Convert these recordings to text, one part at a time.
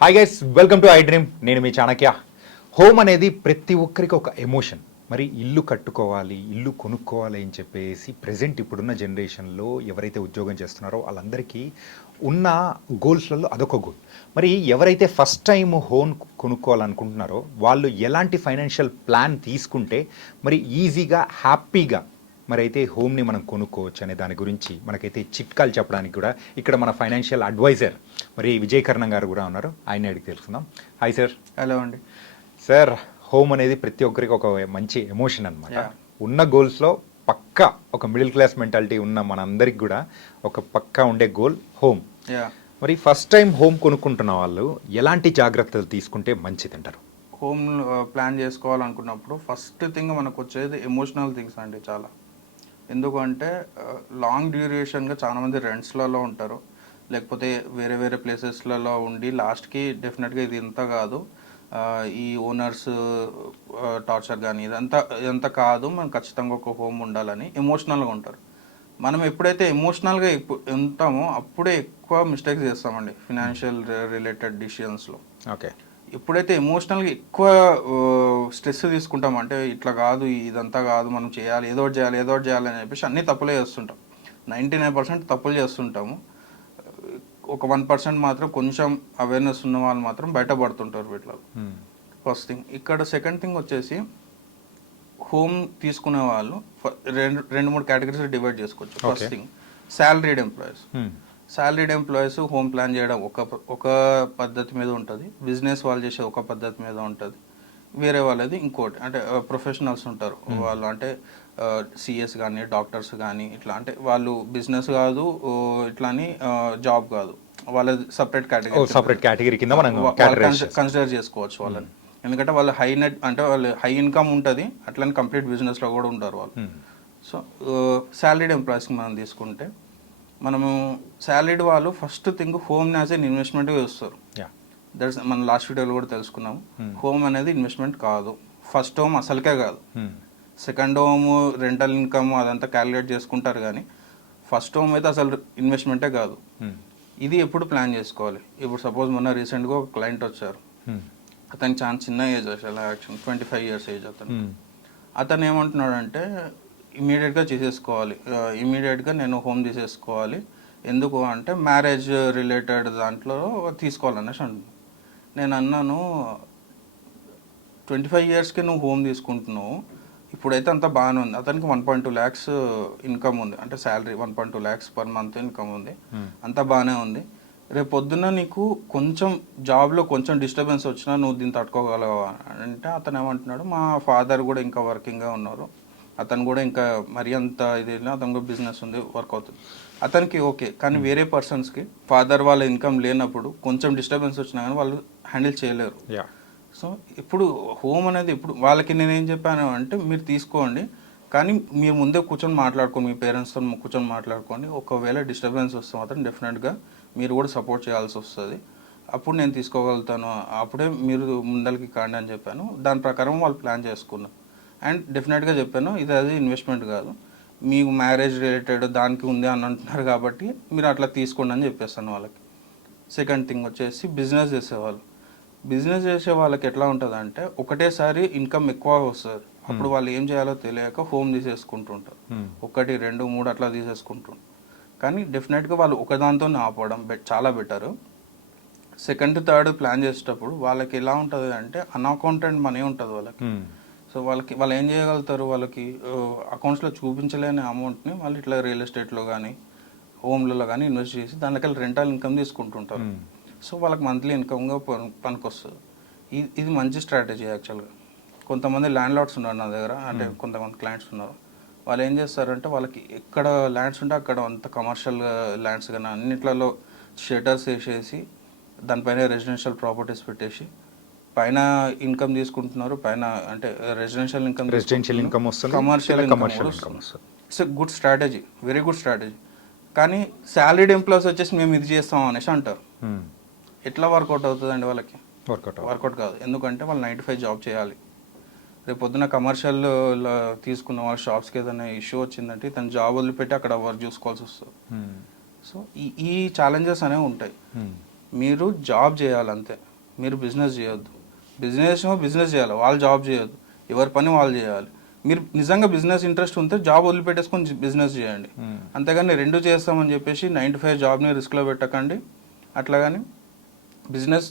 Hi guys, welcome to I dream. నేను మీ Chanakya. Home అనేది ప్రతి ఒక్కరికి ఒక ఎమోషన్. మరి ఇల్లు కట్టుకోవాలి, ఇల్లు కొనుక్కోవాలి అని చెప్పేసి ప్రజెంట్ ఇప్పుడున్న జనరేషన్లో ఎవరైతే ఉద్యోగం చేస్తున్నారో వాళ్ళందరికీ ఉన్న గోల్స్లలో అదొక గోల్. మరి ఎవరైతే ఫస్ట్ టైం హోమ్ కొనుక్కోవాలనుకుంటున్నారో వాళ్ళు ఎలాంటి ఫైనాన్షియల్ ప్లాన్ తీసుకుంటే మరి ఈజీగా హ్యాపీగా మరి అయితే హోమ్ని మనం కొనుక్కోవచ్చు అనే దాని గురించి మనకైతే చిట్కాలు చెప్పడానికి కూడా ఇక్కడ మన ఫైనాన్షియల్ అడ్వైజర్ మరి విజయ్ కర్ణం గారు కూడా ఉన్నారు. ఆయన అడిగి తెలుసుకుందాం. Hi sir. హలో అండి. సార్, హోమ్ అనేది ప్రతి ఒక్కరికి ఒక మంచి ఎమోషన్ అనమాట. ఉన్న గోల్స్లో పక్కా ఒక మిడిల్ క్లాస్ మెంటాలిటీ ఉన్న మనందరికి కూడా ఒక పక్కా ఉండే గోల్ హోమ్. మరి ఫస్ట్ టైం హోమ్ కొనుక్కుంటున్న వాళ్ళు ఎలాంటి జాగ్రత్తలు తీసుకుంటే మంచిది అంటారు? హోమ్ ప్లాన్ చేసుకోవాలనుకున్నప్పుడు ఫస్ట్ థింగ్ మనకు వచ్చేది ఎమోషనల్ థింగ్స్ అండి. చాలా ఎందుకంటే లాంగ్ డ్యూరేషన్గా చాలామంది రెంట్స్లలో ఉంటారు, లేకపోతే వేరే వేరే ప్లేసెస్లలో ఉండి లాస్ట్కి డెఫినెట్గా ఇది ఇంత కాదు, ఈ ఓనర్స్ టార్చర్ కానీ ఇదంతా కాదు, మనం ఖచ్చితంగా ఒక హోమ్ ఉండాలని ఎమోషనల్గా ఉంటారు. మనం ఎప్పుడైతే ఎమోషనల్గా ఉంటామో అప్పుడే ఎక్కువ మిస్టేక్స్ చేస్తామండి ఫినాన్షియల్ రిలేటెడ్ డిసిషన్స్లో. ఓకే. ఎప్పుడైతే ఎమోషనల్గా ఎక్కువ స్ట్రెస్ తీసుకుంటామంటే ఇట్లా కాదు, ఇదంతా కాదు, మనం చేయాలి, ఏదో ఒకటి చేయాలి అని చెప్పేసి అన్ని తప్పులే చేస్తుంటాం. 99% తప్పులు చేస్తుంటాము. ఒక 1% మాత్రం కొంచెం అవేర్నెస్ ఉన్న వాళ్ళు మాత్రం బయటపడుతుంటారు వీటిలో. First thing. ఇక్కడ సెకండ్ థింగ్ వచ్చేసి హోమ్ తీసుకునే వాళ్ళు రెండు మూడు కేటగిరీస్ డివైడ్ చేసుకోవచ్చు. First thing, salaried employees. Salaried employees home plan చేయడం ఒక పద్ధతి మీద ఉంటుంది, బిజినెస్ వాళ్ళు చేసేది ఒక పద్ధతి మీద ఉంటుంది, వేరే వాళ్ళది ఇంకోటి. అంటే ప్రొఫెషనల్స్ ఉంటారు వాళ్ళు, అంటే సిఎస్ కానీ డాక్టర్స్ కానీ ఇట్లా, అంటే వాళ్ళు బిజినెస్ కాదు ఇట్లా అని జాబ్ కాదు, వాళ్ళది సపరేట్ కేటగిరీ కింద మనం కన్సిడర్ చేసుకోవచ్చు వాళ్ళని. ఎందుకంటే వాళ్ళు హై నెట్, అంటే వాళ్ళు హై ఇన్కమ్ ఉంటుంది, అట్లని కంప్లీట్ బిజినెస్లో కూడా ఉంటారు వాళ్ళు. సో శాలరీడ్ ఎంప్లాయీస్కి మనం తీసుకుంటే, మనము శాలరీడ్ వాళ్ళు first thing home as an ఇన్వెస్ట్మెంట్గా చూస్తారు. దట్స్ మనం లాస్ట్ వీడియోలో కూడా తెలుసుకున్నాము. హోమ్ అనేది ఇన్వెస్ట్మెంట్ కాదు. ఫస్ట్ హోమ్ అసలుకే కాదు. సెకండ్ హోమ్ రెంటల్ ఇన్కమ్ అదంతా క్యాలిక్యులేట్ చేసుకుంటారు, కానీ ఫస్ట్ హోమ్ అయితే అసలు ఇన్వెస్ట్మెంటే కాదు. ఇది ఎప్పుడు ప్లాన్ చేసుకోవాలి? ఇప్పుడు సపోజ్ మొన్న రీసెంట్గా ఒక క్లయింట్ వచ్చారు, అతనికి చాలా చిన్న ఏజ్, అసలు యాక్చువల్ 25 years ఏజ్. అతను ఏమంటున్నాడంటే ఇమీడియట్గా చేసేసుకోవాలి, ఇమీడియట్గా నేను హోమ్ తీసేసుకోవాలి. ఎందుకు అంటే మ్యారేజ్ రిలేటెడ్ దాంట్లో తీసుకోవాలనేసి అంటున్నాను. నేను అన్నాను, 25 yearsకి నువ్వు హోమ్ తీసుకుంటున్నావు, ఇప్పుడైతే అంతా బాగానే ఉంది. అతనికి 1.2 lakhs ఇన్కమ్ ఉంది, అంటే salary 1.2 lakhs per month income ఉంది, అంతా బాగానే ఉంది. రేపు పొద్దున్న నీకు కొంచెం జాబ్లో కొంచెం డిస్టర్బెన్స్ వచ్చినా నువ్వు దీన్ని తట్టుకోగలవా అంటే, అతను ఏమంటున్నాడు, మా ఫాదర్ కూడా ఇంకా వర్కింగ్గా ఉన్నారు, అతను కూడా ఇంకా మరీ అంత ఇది, అతను కూడా బిజినెస్ ఉంది, వర్క్ అవుతుంది, అతనికి ఓకే. కానీ వేరే పర్సన్స్కి ఫాదర్ వాళ్ళ ఇన్కమ్ లేనప్పుడు కొంచెం డిస్టర్బెన్స్ వచ్చినా కానీ వాళ్ళు హ్యాండిల్ చేయలేరు. సో ఇప్పుడు హోమ్ అనేది ఇప్పుడు వాళ్ళకి నేనేం చెప్పాను అంటే, మీరు తీసుకోండి, కానీ మీరు ముందే కూర్చొని మాట్లాడుకోండి, మీ పేరెంట్స్తో కూర్చొని మాట్లాడుకోండి. ఒకవేళ డిస్టర్బెన్స్ వస్తే మాత్రం డెఫినెట్గా మీరు కూడా సపోర్ట్ చేయాల్సి వస్తుంది, అప్పుడు నేను తీసుకోగలుగుతాను, అప్పుడే మీరు ముందరికి కాండి అని చెప్పాను. దాని ప్రకారం వాళ్ళు ప్లాన్ చేసుకున్నాను. అండ్ డెఫినెట్గా చెప్పాను, ఇది అది ఇన్వెస్ట్మెంట్ కాదు, మీకు మ్యారేజ్ రిలేటెడ్ దానికి ఉంది అని అంటున్నారు కాబట్టి మీరు అట్లా తీసుకోండి అని చెప్పేస్తాను వాళ్ళకి. సెకండ్ థింగ్ వచ్చేసి బిజినెస్ చేసేవాళ్ళు. బిజినెస్ చేసే వాళ్ళకి ఎట్లా ఉంటుంది అంటే, ఒకటేసారి ఇన్కమ్ ఎక్కువ వస్తుంది, అప్పుడు వాళ్ళు ఏం చేయాలో తెలియక హోమ్ తీసేసుకుంటుంటారు, 1, 2, 3 అట్లా తీసేసుకుంటుంటారు. కానీ డెఫినెట్గా వాళ్ళు ఒకదాంతో ఆపడం చాలా బెటరు. సెకండ్ థర్డ్ ప్లాన్ చేసేటప్పుడు వాళ్ళకి ఎలా ఉంటుంది అంటే, అన్అకౌంటెడ్ మనీ ఉంటుంది వాళ్ళకి. సో వాళ్ళు ఏం చేయగలుగుతారు, వాళ్ళకి అకౌంట్స్లో చూపించలేని అమౌంట్ని వాళ్ళు ఇట్లా రియల్ ఎస్టేట్లో కానీ హోమ్లలో కానీ ఇన్వెస్ట్ చేసి దానికల్లా రెంటల్ ఇన్కమ్ తీసుకుంటుంటారు. సో వాళ్ళకి మంత్లీ ఇన్కమ్గా పనికొస్తుంది. ఇది మంచి స్ట్రాటజీ యాక్చువల్గా. కొంతమంది ల్యాండ్ లార్డ్స్ ఉన్నారు నా దగ్గర, అంటే కొంతమంది క్లయింట్స్ ఉన్నారు. వాళ్ళు ఏం చేస్తారంటే, వాళ్ళకి ఎక్కడ ల్యాండ్స్ ఉంటే అక్కడ అంత కమర్షియల్ ల్యాండ్స్ కానీ అన్నిట్లలో షెటర్స్ వేసేసి దానిపైన రెసిడెన్షియల్ ప్రాపర్టీస్ పెట్టేసి పైన ఇన్కమ్ తీసుకుంటున్నారు, పైన అంటే రెసిడెన్షియల్ ఇన్కమ్ వస్తుంది, కమర్షియల్ ఇన్కమ్ వస్తుంది. It's a good strategy, very good strategy. కానీ శాలరీడ్ ఎంప్లాయీస్ వచ్చేసి మేము ఇది చేస్తాం అనేసి అంటారు. ఎట్లా వర్కౌట్ అవుతుందండి వాళ్ళకి? వర్కౌట్ కాదు. ఎందుకంటే వాళ్ళు 9 to 5 జాబ్ చేయాలి. రేపు పొద్దున కమర్షియల్ తీసుకున్న వాళ్ళ షాప్స్కి ఏదైనా ఇష్యూ వచ్చిందంటే తను జాబ్ వదిలిపెట్టి అక్కడ వర్క్ చూసుకోవాల్సి వస్తుంది. సో ఈ ఛాలెంజెస్ అనేవి ఉంటాయి. మీరు జాబ్ చేయాలి అంతే, మీరు బిజినెస్ చేయొద్దు. బిజినెస్ చేయాలి, వాళ్ళు జాబ్ చేయొద్దు. ఎవరి పని వాళ్ళు చేయాలి. మీరు నిజంగా బిజినెస్ ఇంట్రెస్ట్ ఉంటే జాబ్ వదిలిపెట్టేసుకొని బిజినెస్ చేయండి. అంతేగాని రెండు చేస్తామని చెప్పేసి 9 to 5 జాబ్ని రిస్క్లో పెట్టకండి. అట్లాగని బిజినెస్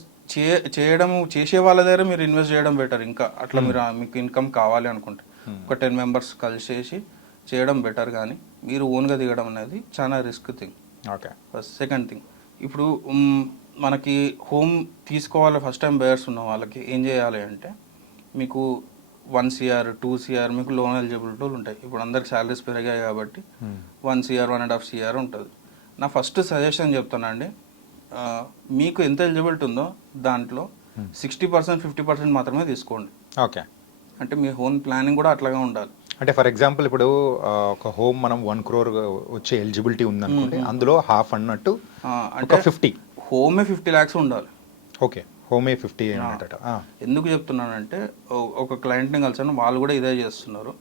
చేసే వాళ్ళ దగ్గర మీరు ఇన్వెస్ట్ చేయడం బెటర్. ఇంకా అట్లా మీరు మీకు ఇన్కమ్ కావాలి అనుకుంటే ఒక 10 members కలిసేసి చేయడం బెటర్. కానీ మీరు ఓన్గా దిగడం అనేది చాలా risk thing. Okay. Second thing, ఇప్పుడు మనకి హోమ్ తీసుకోవాలి ఫస్ట్ టైం బయర్స్ ఉన్న వాళ్ళకి ఏం చేయాలి అంటే, మీకు 1 CR 2 CR మీకు లోన్ ఎలిజిబిలిటీలు ఉంటాయి. ఇప్పుడు అందరికి శాలరీస్ పెరిగాయి కాబట్టి 1 CR 1.5 CR ఉంటుంది. నా ఫస్ట్ సజెషన్ చెప్తానండి, మీకు ఎంత ఎలిజిబిలిటీ ఉందో దాంట్లో 60% 50% మాత్రమే తీసుకోండి. ఓకే. అంటే మీ హోమ్ ప్లానింగ్ కూడా అట్లాగే ఉండాలి. అంటే ఫర్ ఎగ్జాంపుల్ ఇప్పుడు ఒక హోమ్ మనం 1 crore వచ్చే ఎలిజిబిలిటీ ఉందనుకోండి, అందులో హాఫ్ అన్నట్టు అంటే 50 హోమే 50 lakhs ఉండాలి. ఓకే, హోమే 50 అన్నట్టు. ఎందుకు చెప్తున్నానంటే, ఒక క్లయింట్ని కలిసాను, వాళ్ళు కూడా ఇదే చేస్తున్నారు.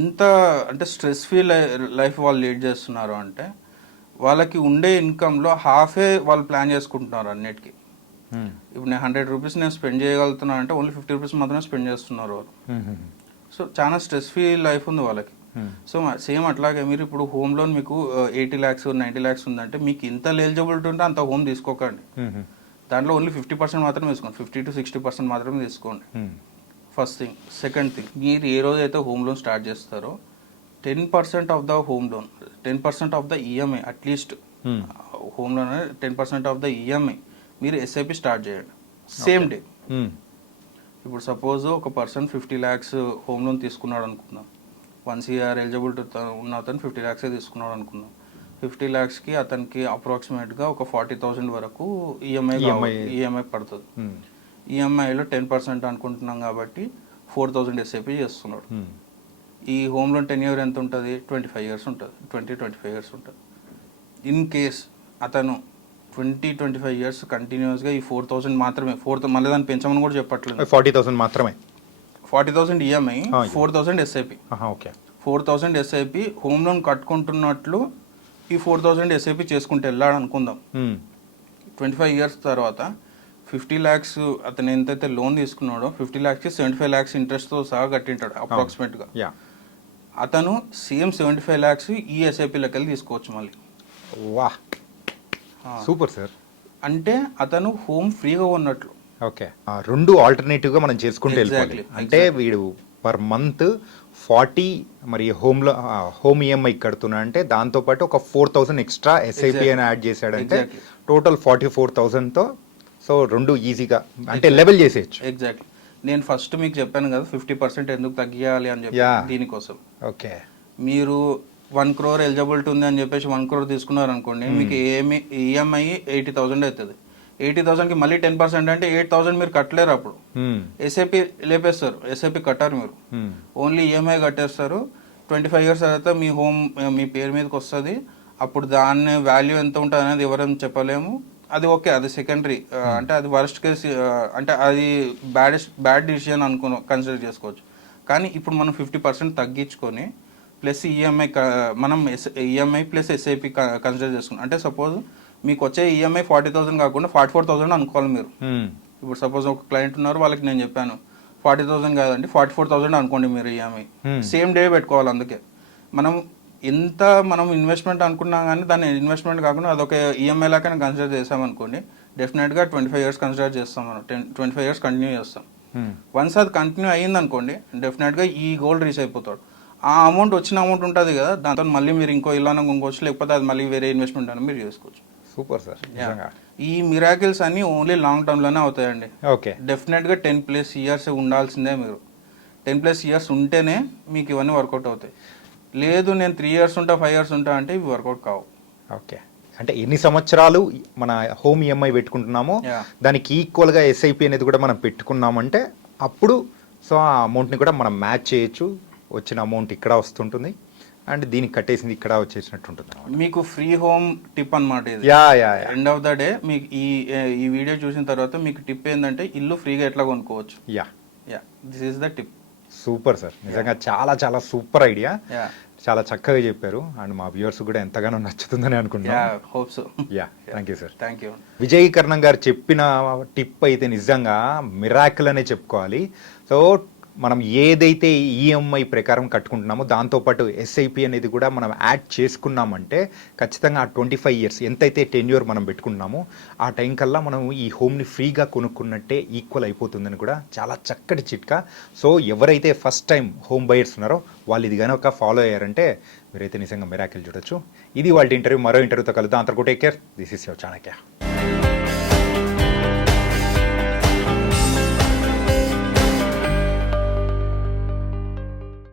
ఇంత అంటే స్ట్రెస్ ఫ్రీ లైఫ్ వాళ్ళు లీడ్ చేస్తున్నారు అంటే, వాళ్ళకి ఉండే ఇన్కంలో హాఫే వాళ్ళు ప్లాన్ చేసుకుంటున్నారు అన్నిటికీ. ఇప్పుడు నేను 100 rupees నేను స్పెండ్ చేయగలుగుతున్నాను అంటే ఓన్లీ 50 rupees మాత్రమే స్పెండ్ చేస్తున్నారు వాళ్ళు. సో చాలా స్ట్రెస్ ఫ్రీ లైఫ్ ఉంది వాళ్ళకి. సో సేమ్ అట్లాగే మీరు ఇప్పుడు హోమ్ లోన్ మీకు 80 lakhs 90 lakhs ఉందంటే, మీకు ఇంత ఎలిజిబిలిటీ ఉంటే అంత హోమ్ తీసుకోకండి. దాంట్లో ఓన్లీ 50% మాత్రమే తీసుకోండి, 50 to 60% మాత్రమే తీసుకోండి. First thing. సెకండ్ థింగ్, మీరు ఏ రోజైతే హోమ్ లోన్ స్టార్ట్ చేస్తారో 10% of the home loan, 10% of the EMI, at least home loan 10% of the EMI మీరు ఎస్ఐపి స్టార్ట్ చేయండి సేమ్ డే. ఇప్పుడు సపోజ్ ఒక పర్సన్ 50 lakhs హోమ్ లోన్ తీసుకున్నాడు అనుకుందాం, 1 CR ఎలిజిబిలిటీ ఉన్న అతను 50 lakhs తీసుకున్నాడు అనుకుందాం. 50 lakhsకి అతనికి అప్రాక్సిమేట్గా ఒక 40,000 వరకు ఈఎంఐ పడుతుంది. ఈఎంఐలో 10% అనుకుంటున్నాం కాబట్టి 4,000 ఎస్ఐపి చేస్తున్నాడు. ఈ హోమ్ లోన్ 10 year ఎంత ఉంటుంది? 25 years ఉంటుంది, 20-25 years ఉంటుంది. ఇన్ కేస్ అతను 20-25 years కంటిన్యూస్గా ఈ 4,000 మాత్రమే, మళ్ళీ దాన్ని పెంచమని కూడా చెప్పట్లేదు, 40,000 మాత్రమే, 40,000 EMI 4,000 SIP. Okay. 4,000 SIP home loan కట్టుకుంటున్నట్లు ఈ 4,000 ఎస్ఐపి చేసుకుంటూ వెళ్ళాడు అనుకుందాం. 25 years తర్వాత 50 lakhs అతను ఎంతైతే లోన్ తీసుకున్నాడో 50 lakhsకి 75 lakhs ఇంట్రెస్ట్తో సహా కట్టింటాడు అప్రాక్సిమేట్గా. అతను సేమ్ 75 lakhs ఈ ఎస్ఐపి లెక్కలు తీసుకోవచ్చు మళ్ళీ. వా, సూపర్ సార్. అంటే అతను హోమ్ ఫ్రీగా ఉన్నట్లు. ఓకే. రెండు ఆల్టర్నేటివ్గా మనం చేసుకుంటూ వెళ్ళిపోవాలి. అంటే వీడు పర్ మంత్ 40 మరి హోమ్ ఈఎంఐ కడుతున్నా అంటే దాంతోపాటు ఒక 4,000 ఎక్స్ట్రా ఎస్ఐపి అని యాడ్ చేశాడంటే టోటల్ 44,000తో సో రెండు ఈజీగా అంటే లెవెల్ చేసేయచ్చు. ఎగ్జాక్ట్లీ. నేను ఫస్ట్ మీకు చెప్పాను కదా 50% ఎందుకు తగ్గియాలి అని చెప్పి, దీనికోసం. ఓకే. మీరు 1 crore ఎలిజిబిలిటీ ఉంది అని చెప్పేసి 1 crore తీసుకున్నారు అనుకోండి, మీకు ఈఎంఐ 80,000 అవుతుంది. 80,000కి మళ్ళీ 10% అంటే 8,000 మీరు కట్టలేరు. అప్పుడు ఎస్ఐపి లేపేస్తారు, ఎస్ఐపి కట్టారు మీరు, ఓన్లీ ఈఎంఐ కట్టేస్తారు. 25 years తర్వాత మీ హోమ్ మీ పేరు మీదకి వస్తుంది. అప్పుడు దాని వాల్యూ ఎంత ఉంటుంది అనేది ఎవరైనా చెప్పలేము. అది ఓకే, అది సెకండరీ. అంటే అది వర్స్ట్ కేస్, అంటే అది బ్యాడ్ డిసిజన్ కన్సిడర్ చేసుకోవచ్చు. కానీ ఇప్పుడు మనం 50% తగ్గించుకొని ప్లస్ ఈఎంఐ మనం ఈఎంఐ ప్లస్ ఎస్ఐపి కన్సిడర్ చేసుకున్నాం అంటే, సపోజ్ మీకు వచ్చే ఈఎంఐ 40,000 కాకుండా 44,000 అనుకోవాలి మీరు. ఇప్పుడు సపోజ్ ఒక క్లయింట్ ఉన్నారు, వాళ్ళకి నేను చెప్పాను 40,000 కాదండి 44,000 అనుకోండి మీరు ఈఎంఐ. సేమ్ డే పెట్టుకోవాలి. అందుకే మనం ఇన్వెస్ట్మెంట్ అనుకున్నాం కానీ దాన్ని ఇన్వెస్ట్మెంట్ కాకుండా అదొక ఈఎంఐ లాగా కన్సిడర్ చేసామనుకోండి, డెఫినెట్గా 25 years కన్సిడర్ చేస్తాం మనం, 25 years కంటిన్యూ చేస్తాం. వన్స్ అది కంటిన్యూ అయ్యింది అనుకోండి, డెఫినెట్గా ఈ గోల్ రీచ్ అయిపోతాడు. ఆ అమౌంట్ వచ్చిన అమౌంట్ ఉంటుంది కదా, దాంతో మళ్ళీ మీరు ఇంకో ఇల్లు కొనుక్కోవచ్చు, లేకపోతే అది మళ్ళీ వేరే ఇన్వెస్ట్మెంట్ అని మీరు చేసుకోవచ్చు. Super sir. ఈ మిరాకిల్స్ అన్ని ఓన్లీ లాంగ్ టర్మ్లోనే అవుతాయండి. ఓకే. డెఫినెట్గా 10+ years ఉండాల్సిందే మీరు. 10+ years ఉంటేనే మీకు ఇవన్నీ వర్కౌట్ అవుతాయి. లేదు నేను 3 years ఉంటా 5 years ఉంటా అంటే ఇవి వర్కౌట్ కావు. ఓకే. అంటే ఎన్ని సంవత్సరాలు మన హోమ్ ఈఎంఐ పెట్టుకుంటున్నామో దానికి ఈక్వల్గా ఎస్ఐపి అనేది కూడా మనం పెట్టుకున్నామంటే అప్పుడు సో ఆ అమౌంట్ని కూడా మనం మ్యాచ్ చేయొచ్చు. వచ్చిన అమౌంట్ ఇక్కడ వస్తుంటుంది అండ్ దీనికి కట్టేసింది ఇక్కడ వచ్చేసినట్టు ఉంటుంది. మీకు ఫ్రీ హోమ్ టిప్ అనమాట ఇది. ఎండ్ ఆఫ్ ద డే మీకు ఈ వీడియో చూసిన తర్వాత మీకు టిప్ ఏంటంటే ఇల్లు ఫ్రీగా ఎట్లా కొనుక్కోవచ్చు. This is the tip. Super sir, నిజంగా చాలా చాలా సూపర్ ఐడియా. చాలా చక్కగా చెప్పారు అండ్ మా వ్యూవర్స్ కూడా ఎంతగానో నచ్చుతుందని యా అనుకుంటున్నాను. Hopes. Yeah thank you sir. Thank you. విజయీకరణం గారు చెప్పిన టిప్ అయితే నిజంగా మిరాకిల్ అనే చెప్పుకోవాలి. సో మనం ఏదైతే ఈఎంఐ ప్రకారం కట్టుకుంటున్నామో దాంతోపాటు ఎస్ఐపి అనేది కూడా మనం యాడ్ చేసుకున్నామంటే ఖచ్చితంగా ఆ 25 ఇయర్స్ ఎంతైతే టెన్యూర్ మనం పెట్టుకుంటున్నామో ఆ టైం కల్లా మనం ఈ హోమ్ని ఫ్రీగా కొనుక్కున్నట్టే ఈక్వల్ అయిపోతుందని కూడా చాలా చక్కటి చిట్కా. సో ఎవరైతే ఫస్ట్ టైం హోమ్ బయర్స్ ఉన్నారో వాళ్ళు ఇది కనుక ఫాలో అయ్యారంటే మీరైతే నిజంగా మిరాకిల్ చూడొచ్చు. ఇది వాళ్ళ ఇంటర్వ్యూ. మరో ఇంటర్వ్యూతో కలుద్దాం. అంతకు take care. This is your Chanakya.